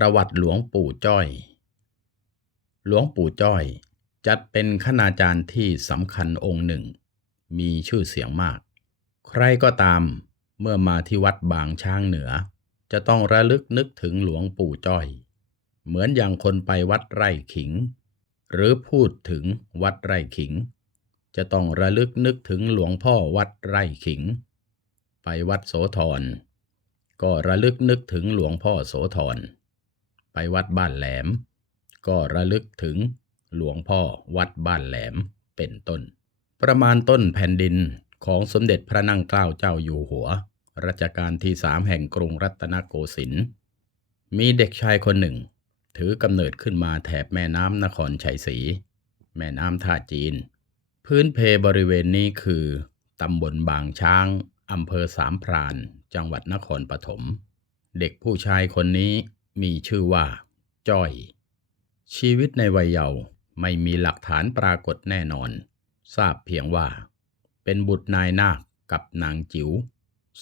ประวัติหลวงปู่จ้อย หลวงปู่จ้อย จัดเป็นคณาจารย์ที่สำคัญองค์หนึ่ง มีชื่อเสียงมาก ใครก็ตามเมื่อมาที่วัดบางช้างเหนือ จะต้องระลึกนึกถึงหลวงปู่จ้อย เหมือนอย่างคนไปวัดไร่ขิง หรือพูดถึงวัดไร่ขิง จะต้องระลึกนึกถึงหลวงพ่อวัดไร่ขิง ไปวัดโสธรก็ระลึกนึกถึงหลวงพ่อโสธร ไปวัดบ้านแหลม ก็ระลึกถึงหลวงพ่อวัดบ้านแหลมเป็นต้น ประมาณต้นแผ่นดินของสมเด็จพระนั่งเกล้าเจ้าอยู่หัวรัชกาลที่สามแห่งกรุงรัตนโกสินทร์มีเด็กชายคนหนึ่ง ถือกำเนิดขึ้นมาแถบแม่น้ำนครชัยศรีแม่น้ำท่าจีน พื้นเพบริเวณนี้คือตำบลบางช้างอำเภอสามพราน จังหวัดนครปฐม เด็กผู้ชายคนนี้ มีชื่อว่า จ้อย ชีวิตในวัยเยาว์ไม่มีหลักฐานปรากฏแน่นอน ทราบเพียงว่า เป็นบุตรนายนาคกับนางจิ๋ว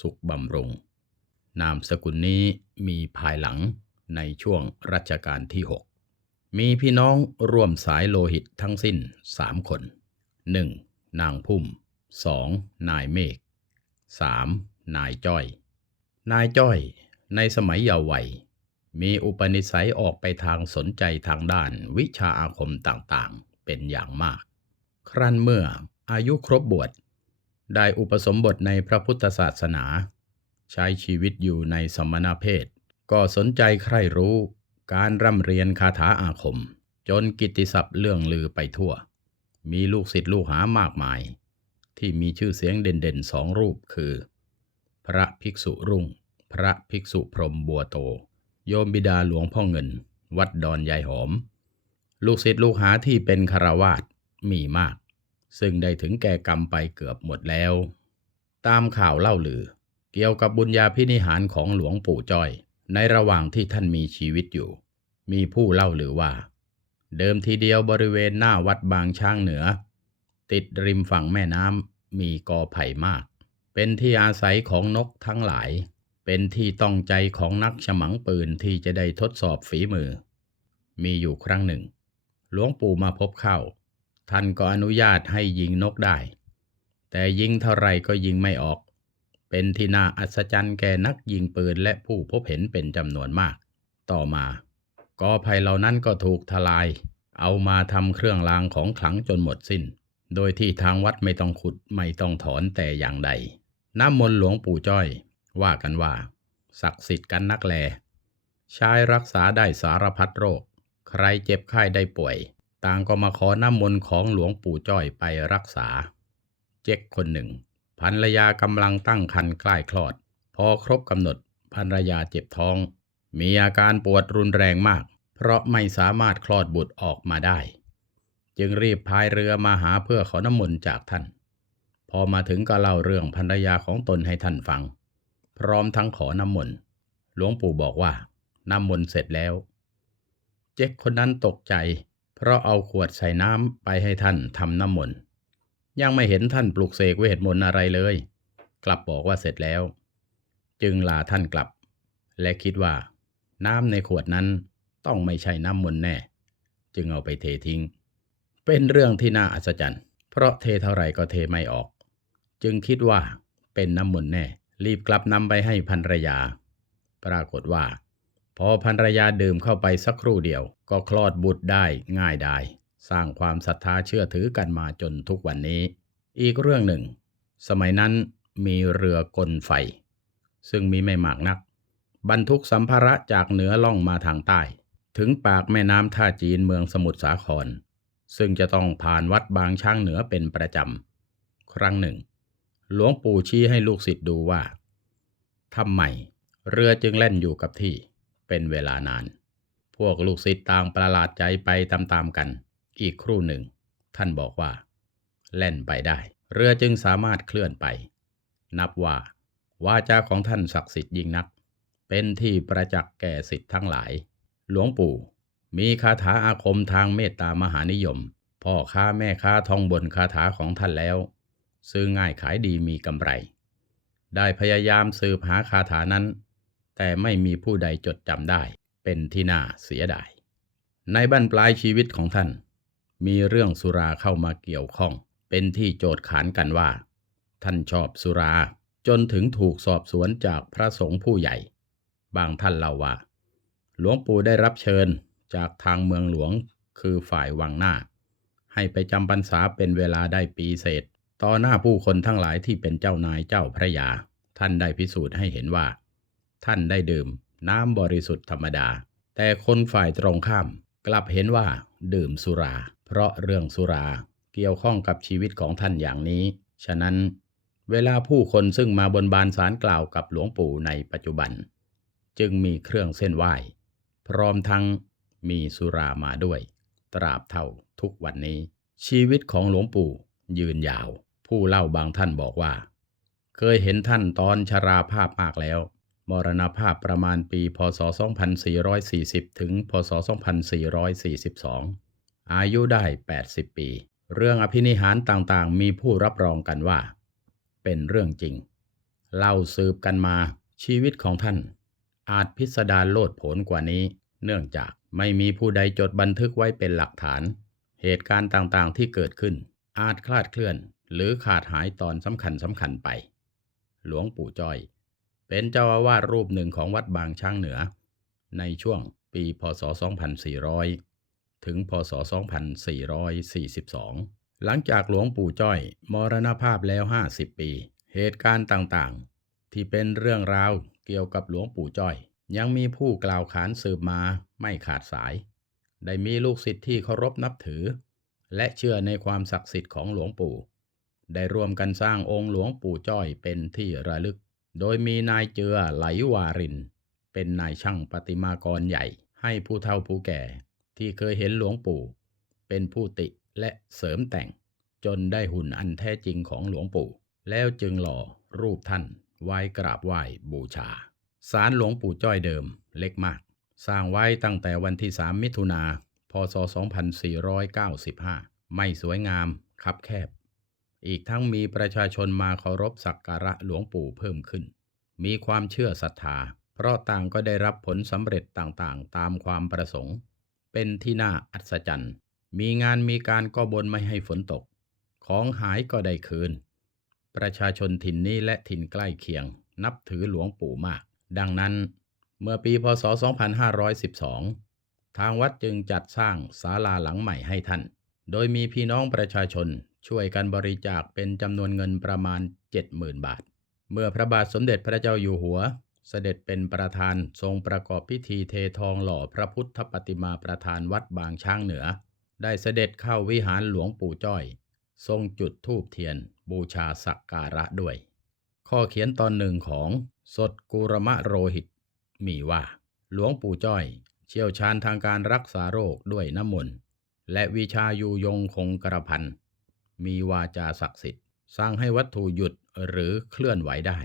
สุขบำรุงนามสกุลนี้มีภายหลังในช่วงรัชกาลที่ 6 มีพี่น้องร่วมสายโลหิตทั้งสิ้นสามคน 1. นางพุ่ม 2. นายเมฆ 3. นายจ้อย นายจ้อยในสมัยเยาว์วัย มีอุปนิสัยออกไปทางสนใจทางด้านวิชาอาคมต่างๆ เป็นอย่างมาก ครั้นเมื่ออายุครบบวชได้อุปสมบทในพระพุทธศาสนา ใช้ชีวิตอยู่ในสมณเพศ ก็สนใจใคร่รู้การร่ำเรียนคาถาอาคม จนกิตติศัพท์เรื่องลือไปทั่ว มีลูกศิษย์ลูกหามากมาย ที่มีชื่อเสียงเด่นๆสองรูปคือ พระภิกษุรุ่ง พระภิกษุพรหมบัวโต โยมบิดาหลวงพ่อเงิน วัดดอนยายหอม ลูกศิษย์ลูกหาที่เป็นคารวาสมีมาก ซึ่งได้ถึงแก่กรรมไปเกือบหมดแล้ว ตามข่าวเล่าลือ เกี่ยวกับบุญญาพินิหารของหลวงปู่จ้อย ในระหว่างที่ท่านมีชีวิตอยู่ มีผู้เล่าลือว่า เดิมทีเดียวบริเวณหน้าวัดบางช้างเหนือ ติดริมฝั่งแม่น้ำมีกอไผ่มาก เป็นที่อาศัยของนกทั้งหลาย เป็นที่ต้องใจของนักฉมังปืนที่จะได้ทดสอบฝีมือ มีอยู่ครั้งหนึ่ง หลวงปู่มาพบเข้า ท่านก็อนุญาตให้ยิงนกได้ แต่ยิงเท่าไรก็ยิงไม่ออก เป็นที่น่าอัศจรรย์แก่นักยิงปืนและผู้พบเห็นเป็นจำนวนมาก ต่อมากอไผ่เหล่านั้นก็ถูกทลาย เอามาทำเครื่องรางของขลังจนหมดสิ้น โดยที่ทางวัดไม่ต้องขุดไม่ต้องถอนแต่อย่างใดน้ำมนต์หลวงปู่จ้อย ว่ากันว่า ศักดิ์สิทธิ์กันนักแลใช้รักษาได้สารพัดโรค ใครเจ็บไข้ได้ป่วย ต่างก็มาขอน้ำมนต์ของหลวงปู่จ้อยไปรักษา เจ๊กคนหนึ่งภรรยากำลังตั้งครรภ์ใกล้คลอด พอครบกำหนดภรรยาเจ็บท้อง มีอาการปวดรุนแรงมาก เพราะไม่สามารถคลอดบุตรออกมาได้ จึงรีบพายเรือมาหาเพื่อขอน้ำมนต์จากท่าน พอมาถึงก็เล่าเรื่องภรรยาของตนให้ท่านฟัง พร้อมทั้งขอน้ำมนต์หลวงปู่บอกว่า น้ำมนต์เสร็จแล้ว เจ๊กคนนั้นตกใจ เพราะเอาขวดใส่น้ำไปให้ท่านทำน้ำมนต์ยังไม่เห็นท่านปลุกเสกเวทมนต์อะไรเลย กลับบอกว่าเสร็จแล้ว จึงลาท่านกลับ และคิดว่า น้ำในขวดนั้นต้องไม่ใช่น้ำมนต์แน่ จึงเอาไปเททิ้ง เป็นเรื่องที่น่าอัศจรรย์ เพราะเทเท่าไหร่ก็เทไม่ออก จึงคิดว่าเป็นน้ำมนต์แน่ รีบกลับนำไปให้ภรรยา ปรากฏว่า พอภรรยาดื่มเข้าไปสักครู่เดียว ก็คลอดบุตรได้ง่ายได้สร้างความศรัทธาเชื่อถือกันมาจนทุกวันนี้ อีกเรื่องหนึ่ง สมัยนั้นมีเรือกลไฟ ซึ่งมีไม่มากนัก บรรทุกสัมภาระจากเหนือล่องมาทางใต้ ถึงปากแม่น้ำท่าจีนเมืองสมุทรสาคร ซึ่งจะต้องผ่านวัดบางช้างเหนือเป็นประจำ ครั้งหนึ่ง หลวงปู่ชี้ให้ลูกศิษย์ดูว่าทำไมเรือจึงแล่นอยู่กับที่ เป็นเวลานาน พวกลูกศิษย์ต่างประหลาดใจไปตามๆกัน อีกครู่หนึ่ง ท่านบอกว่า แล่นไปได้ เรือจึงสามารถเคลื่อนไป นับว่าวาจาของท่านศักดิ์สิทธิ์ยิ่งนัก เป็นที่ประจักษ์แก่สิทธิ์ทั้งหลาย หลวงปู่ มีคาถาอาคมทางเมตตามหานิยม พ่อค้าแม่ค้าท่องบนคาถาของท่านแล้ว ซื้อง่ายขายดีมีกำไร ได้พยายามสืบหาคาถานั้น แต่ไม่มีผู้ใดจดจำได้ เป็นที่น่าเสียดาย ในบั้นปลายชีวิตของท่าน มีเรื่องสุราเข้ามาเกี่ยวข้อง เป็นที่โจทย์ขานกันว่า ท่านชอบสุรา จนถึงถูกสอบสวนจากพระสงฆ์ผู้ใหญ่ บางท่านเล่าว่า หลวงปู่ได้รับเชิญจากทางเมืองหลวงคือฝ่ายวังหน้า ให้ไปจำพรรษาเป็นเวลาได้ปีเศษ ต่อหน้าผู้คนทั้งหลายที่เป็นเจ้านายเจ้าพระยา ท่านได้พิสูจน์ให้เห็นว่า ท่านได้ดื่มน้ำบริสุทธิ์ธรรมดา แต่คนฝ่ายตรงข้าม กลับเห็นว่า ดื่มสุรา เพราะเรื่องสุราเกี่ยวข้องกับชีวิตของท่านอย่างนี้ ฉะนั้นเวลาผู้คนซึ่งมาบนบานสารกล่าวกับหลวงปู่ในปัจจุบัน จึงมีเครื่องเส้นไหว้ พร้อมทั้งมีสุรามาด้วย ตราบเท่าทุกวันนี้ ชีวิตของหลวงปู่ ยืนยาว ผู้เล่าบางท่านบอกว่า เคยเห็นท่านตอนชราภาพมากแล้ว มรณภาพประมาณปี พศ 2440 ถึง พศ 2442 อายุได้ 80 ปี เรื่องอภินิหารต่างๆ มีผู้รับรองกันว่า เป็นเรื่องจริง เล่าสืบกันมาชีวิตของท่าน อาจพิสดารโลดโผนกว่านี้ เนื่องจากไม่มีผู้ใดจดบันทึกไว้เป็นหลักฐาน เหตุการณ์ต่างๆที่เกิดขึ้น อาจคลาดเคลื่อน หรือขาดหายตอนสำคัญสำคัญไป หลวงปู่จ้อย เป็นเจ้าอาวาสรูปหนึ่งของวัดบางช้างเหนือ ในช่วงปีพศ 2400 ถึงพศ 2442 หลังจากหลวงปู่จ้อย มรณภาพแล้ว 50 ปี เหตุการณ์ต่างๆ ที่เป็นเรื่องราวเกี่ยวกับหลวงปู่จ้อย ยังมีผู้กล่าวขานสืบมาไม่ขาดสาย ได้มีลูกศิษย์ที่เคารพนับถือ และเชื่อในความศักดิ์สิทธิ์ของหลวงปู่ ได้ร่วมกันสร้างองค์หลวงปู่จ้อยเป็นที่ระลึก โดยมีนายเจือไหลวาริน เป็นนายช่างประติมากรใหญ่ ให้ผู้เฒ่าผู้แก่ ที่เคยเห็นหลวงปู่ เป็นผู้ติและเสริมแต่ง จนได้หุ่นอันแท้จริงของหลวงปู่ แล้วจึงหล่อรูปท่านไว้กราบไหว้บูชาศาลหลวงปู่จ้อยเดิมเล็กมาก สร้างไว้ตั้งแต่วันที่ 3 มิถุนา พศ 2495 ไม่สวยงามคับแคบ อีกทั้งมีประชาชนมาเคารพสักการะหลวงปู่เพิ่มขึ้น มีความเชื่อศรัทธา เพราะต่างก็ได้รับผลสำเร็จต่างๆ ตามความประสงค์ เป็นที่น่าอัศจรรย์ มีงานมีการก็บนไม่ให้ฝนตก ของหายก็ได้คืน ประชาชนถิ่นนี้และถิ่นใกล้เคียง นับถือหลวงปู่มาก ดังนั้น เมื่อปีพศ 2512 ทางวัดจึงจัดสร้างศาลาหลังใหม่ให้ท่าน โดยมีพี่น้องประชาชนช่วยกันบริจาคเป็นจำนวนเงินประมาณ 70,000 บาท เมื่อพระบาทสมเด็จพระเจ้าอยู่หัว เสด็จเป็นประธานทรงประกอบพิธีเททองหล่อพระพุทธปฏิมาประธานวัดบางช้างเหนือ ได้เสด็จเข้าวิหารหลวงปู่จ้อย ทรงจุดธูปเทียน บูชาสักการะด้วย ข้อเขียนตอนหนึ่งของสดกุรมะโรหิต มีว่า หลวงปู่จ้อย เชี่ยวชาญทางการรักษาโรคด้วยน้ำมนต์และวิชายูยงคงกระพันมีวาจาศักดิ์สิทธิ์ สร้างให้วัตถุหยุดหรือเคลื่อนไหวได้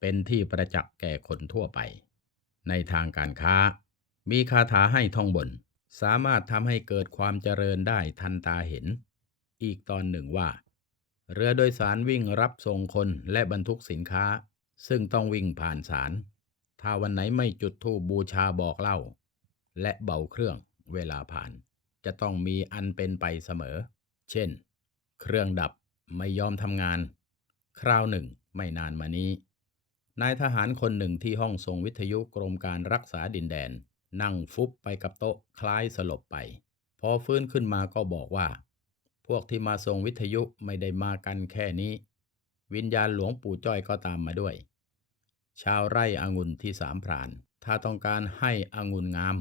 เป็นที่ประจักษ์แก่คนทั่วไป ในทางการค้า มีคาถาให้ท่องบน สามารถทำให้เกิดความเจริญได้ทันตาเห็น อีกตอนหนึ่งว่า เรือโดยสารวิ่งรับส่งคนและบรรทุกสินค้า ซึ่งต้องวิ่งผ่านสารถ้าวันไหนไม่จุดธูปบูชาบอกเล่า และเบาเครื่องเวลาผ่าน จะต้องมีอันเป็นไปเสมอ เช่น เครื่องดับไม่ยอมทำงาน คราวหนึ่งไม่นานมานี้ นายทหารคนหนึ่งที่ห้องทรงวิทยุกรมการรักษาดินแดน นั่งฟุบไปกับโต๊ะคล้ายสลบไป พอฟื้นขึ้นมาก็บอกว่า พวกที่มาส่งวิทยุไม่ได้มากันแค่นี้ วิญญาณหลวงปู่จ้อยก็ตามมาด้วย ชาวไร่องุ่นที่สามพราน ถ้าต้องการให้องุ่นงาม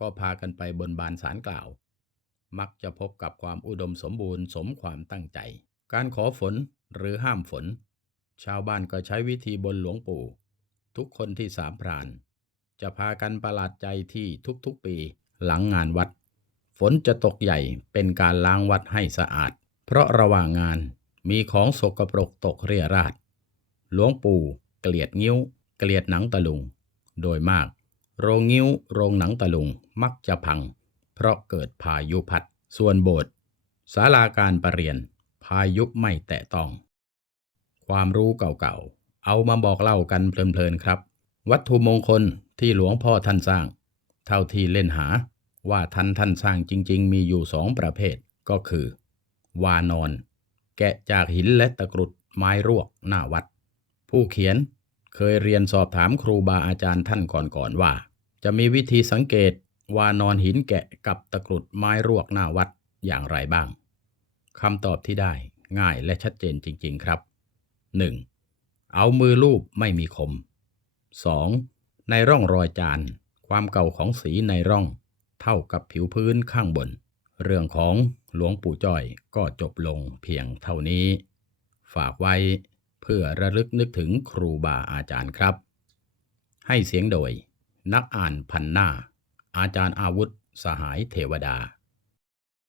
ก็พากันไปบนบานสารกล่าว มักจะพบกับความอุดมสมบูรณ์สมความตั้งใจ การขอฝนหรือห้ามฝน ชาวบ้านก็ใช้วิธีบนหลวงปู่ ทุกคนที่สามพราน จะพากันประหลาดใจที่ทุกๆปีหลังงานวัด ฝนจะตกใหญ่เป็นการล้างวัดให้สะอาด เพราะระหว่างงานมีของสกปรกตกเรี่ยราดหลวงปู่ เกลียดงิ้ว เกลียดหนังตะลุง โดยมาก โรงงิ้วโรงหนังตะลุงมักจะพัง เพราะเกิดพายุพัด ส่วนโบสถ์ศาลาการประเรียน พายุไม่แตะต้อง ความรู้เก่าๆ เอามาบอกเล่ากันเพลินๆครับ วัตถุมงคลที่หลวงพ่อท่านสร้าง เท่าที่เล่นหา ว่าท่านท่านสร้างจริง ๆ มีอยู่สองประเภทก็คือ วานอน แกะจากหินและตะกรุดไม้รวกหน้าวัด ผู้เขียนเคยเรียนสอบถามครูบาอาจารย์ท่านก่อนๆว่า จะมีวิธีสังเกตวานอนหินแกะกับตะกรุดไม้รวกหน้าวัดอย่างไรบ้างคำตอบที่ได้ง่ายและชัดเจนจริง ๆครับ 1. เอามือลูบไม่มีคม 2. ในร่องรอยจาน ความเก่าของสีในร่อง เท่ากับผิวพื้นข้างบน เรื่องของหลวงปู่จ้อยก็จบลงเพียงเท่านี้ ฝากไว้เพื่อระลึกนึกถึงครูบาอาจารย์ครับ ให้เสียงโดย นักอ่านพันหน้า อาจารย์อาวุธ สหายเทวดา